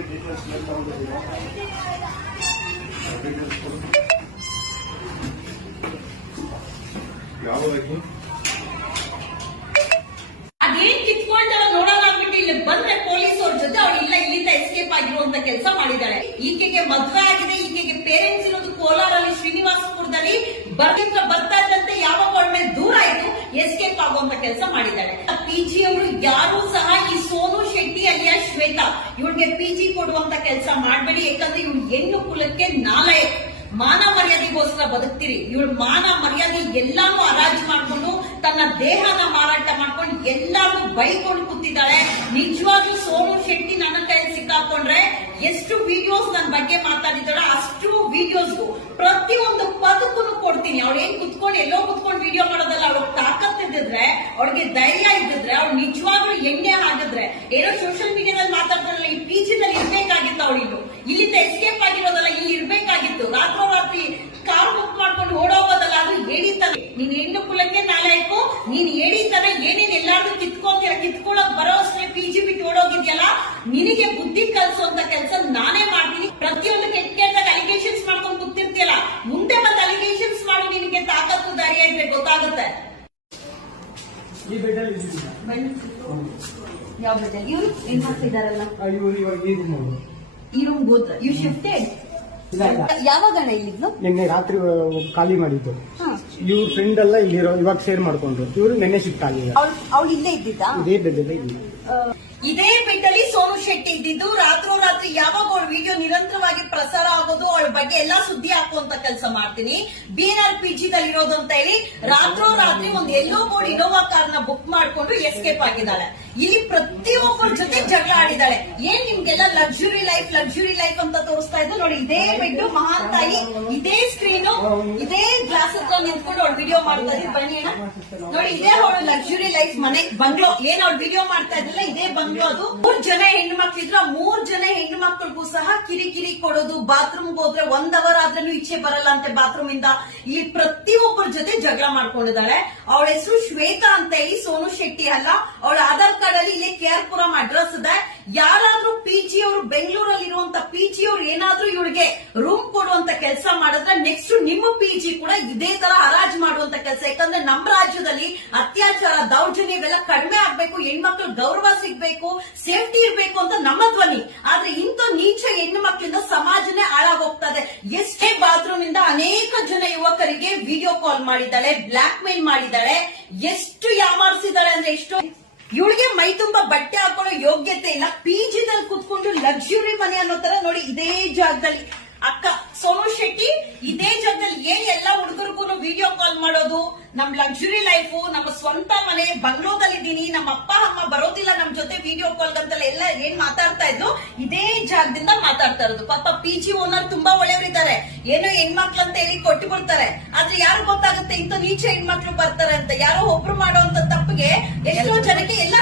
ಅದೇನ್ ಕಿತ್ಕೊಳ್ತಾರ ನೋಡೋದಾಗ್ಬಿಟ್ಟು ಇಲ್ಲಿ ಬಂದ್ರೆ ಪೊಲೀಸ್ ಅವ್ರ ಜೊತೆ ಅವಳು ಇಲ್ಲ ಇಲ್ಲಿಂದ ಎಸ್ಕೇಪ್ ಆಗಿರುವಂತ ಕೆಲಸ ಮಾಡಿದ್ದಾಳೆ. ಈಕೆಗೆ ಮದುವೆ ಆಗಿದೆ, ಈಕೆಗೆ ಪೇರೆಂಟ್ಸ್ ಇರೋದು ಕೋಲಾರಲ್ಲಿ ಶ್ರೀನಿವಾಸಪುರದಲ್ಲಿ. ಬರ್ತಾ ಇದ್ದಂತೆ ಯಾವಾಗ ಅವಳ ಮೇಲೆ ದೂರ ಆಯ್ತು ಎಸ್ಕೇಪ್ ಆಗುವಂತ ಕೆಲಸ ಮಾಡಿದ್ದಾಳೆ. ಪಿಜಿ ಅವರು ಯಾರು ಸಹ ಈ ಸೋನು ಶೆಟ್ಟಿ ಅಲಿಯಾ ಶ್ವೇತಾ ಇವಳಿಗೆ ಪಿಜಿ ಕೊಡುವಂತ ಕೆಲಸ ಮಾಡ್ಬೇಡಿ. ಯಾಕಂದ್ರೆ ಇವ್ಳು ಹೆಣ್ಣು ಕುಲಕ್ಕೆ ನಾಲಾಯಕ್, ಮಾನ ಮರ್ಯಾದೆಗೋಸ್ಕರ ಬದುಕ್ತಿರಿ. ಇವಳು ಮಾನ ಮರ್ಯಾದೆ ಎಲ್ಲಾನು ಹರಾಜು ಮಾಡ್ಕೊಂಡು ತನ್ನ ದೇಹನ ಮಾರಾಟ ಮಾಡ್ಕೊಂಡು ಎಲ್ಲಾನು ಬೈಕೊಂಡು ಕೂತಿದ್ದಾಳೆ. ನಿಜವಾಗ್ಲೂ ಸೋನು ಶೆಟ್ಟಿ ನನ್ನ ಕೈಯಲ್ಲಿ ಸಿಕ್ಕಾಕೊಂಡ್ರೆ ಎಷ್ಟು ವಿಡಿಯೋಸ್ ನನ್ನ ಬಗ್ಗೆ ಮಾತಾಡಿದಾಳೆ ಅಷ್ಟು ವಿಡಿಯೋಸ್ಗೂ ಪ್ರತಿಯೊಂದು ಪದಕ್ಕೂ ಕೊಡ್ತೀನಿ. ಅವಳು ಏನ್ ಕುತ್ಕೊಂಡು ಎಲ್ಲೋ ಕುತ್ಕೊಂಡು ವಿಡಿಯೋ ಮಾಡೋದಲ್ಲ. ಅವಳಿಗೆ ತಾಕತ್ ಇದ್ದಿದ್ರೆ, ಅವಳಿಗೆ ಧೈರ್ಯ ಇದ್ದಿದ್ರೆ, ಅವಳು ನಿಜವಾಗ್ಲೂ ಎಣ್ಣೆ ಆಗಿದ್ರೆ ಏನೋ ಸೋಷಿಯಲ್ ಮೀಡಿಯಾದಲ್ಲಿ ಮಾತಾಡ್ತಾರಲ್ಲ, ಈ ಪಿಜಿನಲ್ಲಿ ಇರ್ಬೇಕಾಗಿತ್ತು. ಅವಳು ಇಲ್ಲಿಂದ ಎಸ್ಕೇಪ್ ಆಗಿರೋದಲ್ಲ, ಇಲ್ಲಿ ಇರ್ಬೇಕಾಗಿತ್ತು. ರಾತ್ರೋರಾತ್ರಿ ಕಾರ್ ಬುಕ್ ಮಾಡ್ಕೊಂಡು ಓಡೋಗೋದಲ್ಲ, ಅದು ಏಡಿತನ. ನೀನ್ ಹೆಣ್ಣು ಕುಲಕ್ಕೆ ನಾಲಾಯ್ಕು, ನೀನ್ ಏಡಿತನ. ಏನೇನ್ ಎಲ್ಲಾರ್ದು ಕಿತ್ಕೊಳ್ಳೋಕ್ ಬರೋ ಅಷ್ಟೇ ಪಿಜಿ ಬಿಟ್ಟು ಓಡೋಗಿದ್ಯಲ್ಲ, ನಿನಗೆ ಬುದ್ಧಿ ಕಲಿಸುವಂತ ಕೆಲಸ ನಾನೇ ಮಾಡ್ತೀನಿ. ಪ್ರತಿಯೊಂದು ಕೆಟ್ಟ ಅಲಿಗೇಷನ್ಸ್ ಮಾಡ್ಕೊಂಡು ಕೂತಿರ್ತೀಯಲ್ಲ, ಮುಂದೆ ಬಂದು ಅಲಿಗೇಷನ್ಸ್ ಮಾಡು. ನಿನಗೆ ತಾಕತ್ತು ದಾರಿ ಅಂದ್ರೆ ಗೊತ್ತಾಗುತ್ತೆ. ಯಾವ ಬೆಡ್? ಇವ್ರು ಏನ್ ಮಾಡ್ತಿದಾರಲ್ಲ, ಈ ರೂಮ್ ಗೋತ್ರ ಇವ್ ಶಿಫ್ಟೆಡ್. ಯಾವಾಗ ಇಲ್ಲಿದ್ದು? ನಿನ್ನೆ ರಾತ್ರಿ ಖಾಲಿ ಮಾಡಿದ್ದು. ಇವ್ರ ಫ್ರೆಂಡ್ ಎಲ್ಲ ಇಲ್ಲಿರೋ ಇವಾಗ ಶೇರ್ ಮಾಡ್ಕೊಂಡ್ರು. ಇವ್ರು ನಿನ್ನೆ ಶಿಫ್ಟ್ ಆಗಿಲ್ಲ. ಅವಳು ಇಲ್ಲೇ ಇದ್ದಿದ್ದ? ಇದೇ ಬೆಡ್ ಇಲ್ಲ. ಇದೇ ಬೆಡ್ಡಲ್ಲಿ ಸೋನು ಶೆಟ್ಟಿ ಇದ್ದಿದ್ದು. ರಾತ್ರೋರಾತ್ರಿ ಯಾವಾಗ ಅವಳ ವಿಡಿಯೋ ನಿರಂತರವಾಗಿ ಪ್ರಸಾರ ಆಗೋದು, ಅವಳ ಬಗ್ಗೆ ಎಲ್ಲಾ ಸುದ್ದಿ ಹಾಕುವಂತ ಕೆಲಸ ಮಾಡ್ತೀನಿ. BNR ಪಿಜಿದಲ್ಲಿ ಇರೋದು ಅಂತ ಹೇಳಿ ರಾತ್ರೋರಾತ್ರಿ ಒಂದು ಎಲ್ಲೋ ಬೋರ್ಡ್ ಇನೋವಾ ಕಾರ್ನ ಬುಕ್ ಮಾಡ್ಕೊಂಡು ಎಸ್ಕೇಪ್ ಆಗಿದ್ದಾಳೆ. ಇಲ್ಲಿ ಪ್ರತಿಯೊಬ್ಬರ ಜೊತೆ ಜಗಳ ಆಡಿದಾಳೆ. ಏನ್ ನಿಮ್ಗೆಲ್ಲ ಲಕ್ಸುರಿ ಲೈಫ್ ಅಂತ ತೋರಿಸ್ತಾ ಇದ್ದು ನೋಡಿ. ಇದೇ ಬೆಡ್ ಮಹಾನ್ ತಾಯಿ, ಇದೇ ಸ್ಕ್ರೀನು, ಇದೇ ಗ್ಲಾಸ್ ಹತ್ರ ನಿಂತ್ಕೊಂಡು ಅವಳು ವಿಡಿಯೋ ಮಾಡ್ತಾ ಇದ್ರು. ಬನ್ನಿ ಅಣ್ಣ ನೋಡಿ, ಇದೇ ಅವಳು ಲಕ್ಸುರಿ ಲೈಫ್ ಮನೆ ಬಂಗ್ಲೋ. ಏನ್ ಅವಳು ವಿಡಿಯೋ ಮಾಡ್ತಾ ಇದ್ರಲ್ಲ, ಇದೇ ಬಂಗ್ಲೋ. ಅದು 3 ಜನ ಹೆಣ್ಣು ಮಕ್ಳಿದ್ರು. 3 ಜನ ಹೆಣ್ಣು ಮಕ್ಕಳಿಗೂ ಸಹ ಕಿರಿಕಿರಿ ಕೊಡೋದು. ಬಾತ್ರೂಮ್ ಹೋದ್ರೆ 1 ಅವರ್ ಆದ್ರೂ ಈಚೆ ಬರಲ್ಲ ಅಂತೆ ಬಾತ್ರೂಮ್ ಇಂದ. ಇಲ್ಲಿ ಪ್ರತಿಯೊಬ್ಬರ ಜೊತೆ ಜಗಳ ಮಾಡ್ಕೊಂಡಿದ್ದಾಳೆ. ಅವಳ ಹೆಸರು ಶ್ವೇತಾ ಅಂತ ಹೇಳಿ, ಸೋನು ಶೆಟ್ಟಿ ಅಲ್ಲ. ಅವಳ ಆಧಾರ್ ಕಾರ್ಡ್ ಅಲ್ಲಿ ಇಲ್ಲೇ KR-ಪುರಂ ಅಡ್ರೆಸ್ ಇದೆ. ಯಾರಾದ್ರೂ ಪಿಜಿ ಅವರು ಬೆಂಗಳೂರಲ್ಲಿ ಇರುವಂತ ಪಿಜಿ ಅವ್ರು ಏನಾದ್ರೂ ಇವಳಿಗೆ ರೂಮ್ ಕೊಡುವಂತ ಕೆಲಸ ಮಾಡಿದ್ರೆ ನೆಕ್ಸ್ಟ್ ನಿಮ್ಮ ಪಿಜಿ ಕೂಡ ಇದೇ ತರ ಹರಾಜು ಮಾಡುವಂತ ಕೆಲಸ. ಯಾಕಂದ್ರೆ ನಮ್ಮ ರಾಜ್ಯದಲ್ಲಿ ಅತ್ಯಾಚಾರ, ದೌರ್ಜನ್ಯ ಇವೆಲ್ಲ ಕಡಿಮೆ ಆಗ್ಬೇಕು, ಹೆಣ್ಮಕ್ಳು ಗೌರವ ಸಿಗ್ಬೇಕು, ಸೇಫ್ಟಿ ಇರ್ಬೇಕು ಅಂತ ನಮ್ಮ ಧ್ವನಿ. ಆದ್ರೆ ಇಂಥ ನೀಚ ಹೆಣ್ಣು ಮಕ್ಕಳಿಂದ ಸಮಾಜನೇ ಹಾಳಾಗೋಗ್ತದೆ. ಎಷ್ಟೇ ಬಾತ್ರೂಮ್ ಇಂದ ಅನೇಕ ಜನ ಯುವಕರಿಗೆ ವಿಡಿಯೋ ಕಾಲ್ ಮಾಡಿದ್ದಾಳೆ, ಬ್ಲಾಕ್ ಮೇಲ್ ಮಾಡಿದ್ದಾಳೆ, ಎಷ್ಟು ಯಾಮಾರಿಸಿದ್ದಾಳೆ ಅಂದ್ರೆ ಎಷ್ಟೋ. ಇವಳಿಗೆ ಮೈ ತುಂಬಾ ಬಟ್ಟೆ ಹಾಕೊಳ್ಳೋ ಯೋಗ್ಯತೆ ಇಲ್ಲ. ಪಿಜಿದಲ್ಲಿ ಕುತ್ಕೊಂಡು ಲಕ್ಸುರಿ ಮನೆ ಅನ್ನೋ ತರ ನೋಡಿ. ಇದೇ ಜಾಗದಲ್ಲಿ ಅಕ್ಕ ಸೋನು ಶೆಟ್ಟಿ ಇದೇ ಜಾಗದಲ್ಲಿ ಏನ್ ಎಲ್ಲಾ ಹುಡುಗರಿಗೂ ವಿಡಿಯೋ ಕಾಲ್ ಮಾಡೋದು. ನಮ್ ಲಕ್ಸುರಿ ಲೈಫ್, ನಮ್ಮ ಸ್ವಂತ ಮನೆ ಬಂಗ್ಲೋದಲ್ಲಿದ್ದೀನಿ, ನಮ್ಮ ಅಪ್ಪ ಅಮ್ಮ ಬರೋದಿಲ್ಲ ನಮ್ ಜೊತೆ ವಿಡಿಯೋ ಕಾಲ್ ಅಂತಲ್ಲ ಎಲ್ಲ ಏನ್ ಮಾತಾಡ್ತಾ ಇದ್ರು, ಇದೇ ಜಾಗದಿಂದ ಮಾತಾಡ್ತಾ ಇರೋದು. ಪಾಪ ಪಿಜಿ ಓನರ್ ತುಂಬಾ ಒಳ್ಳೆಯವರಿದ್ದಾರೆ. ಏನೋ ಹೆಣ್ಮಕ್ಳು ಅಂತ ಹೇಳಿ ಕೊಟ್ಟು ಬಿಡ್ತಾರೆ. ಆದ್ರೆ ಯಾರು ಗೊತ್ತಾಗುತ್ತೆ ಇಂಥ ನೀಚ ಹೆಣ್ಮಕ್ಳು ಬರ್ತಾರೆ ಅಂತ? ಯಾರೋ ಒಬ್ರು ಮಾಡುವಂತ ತಪ್ಪಿಗೆ ಎಷ್ಟೋ ಜನಕ್ಕೆ ಎಲ್ಲ